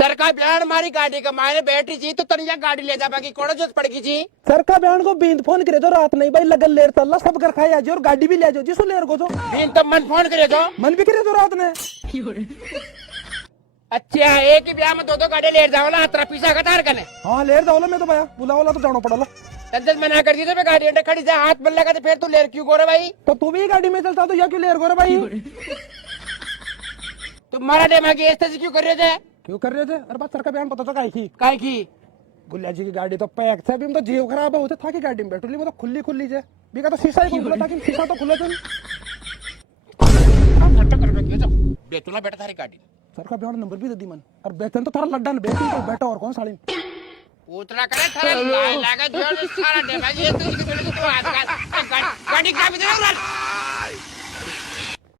Sir का बयान मारी गाड़ी का मायने बैठी जी तो तनिया गाड़ी ले जा बाकी कोड़ा जो पड़गी जी। सर का बयान को बींद फोन करे तो रात नहीं भाई लगन लेर तल्ला सब घर खाए आज और गाड़ी भी ले जाओ जिसो लेर को तो बीन तो मन फोन करे तो मन भी करे तो रात ने। अच्छा एक ही ब्याह में दो गाड़ी ले जाओ ना तेरा पीछा कतार कने। हाँ लेर जाओ मैं तो भैया बुलाओ तो जाना पड़ा। तंजल मना कर दी तो मैं गाड़ी अंडे खड़ी जा हाथ बन लगा तो फिर तू लेर क्यों गोरे भाई। तो तू भी गाड़ी में चलता तो या क्यों लेर गोरे भाई। तुम्हारा दिमाग ऐसे से क्यों कर रहे थे। क्यों कर रहे थे अरे बात सर का बयान पता था काय की गुल्ला जी की गाड़ी तो पैक थे अभी हम तो जीव खराब होते था कि गाड़ी में बैठो वो तो खुली खुली जे भी का तो शीशा ही खुला था कि शीशा तो खुला था। बेतुला बैठा थारी गाड़ी। सर का बयान नंबर भी दे दी मन और बेचन तो थारा लड्डा ने बेचन तो बैठा और कौन साड़ी उतरा करे थारा लागा जो सारा दिमाग ये तो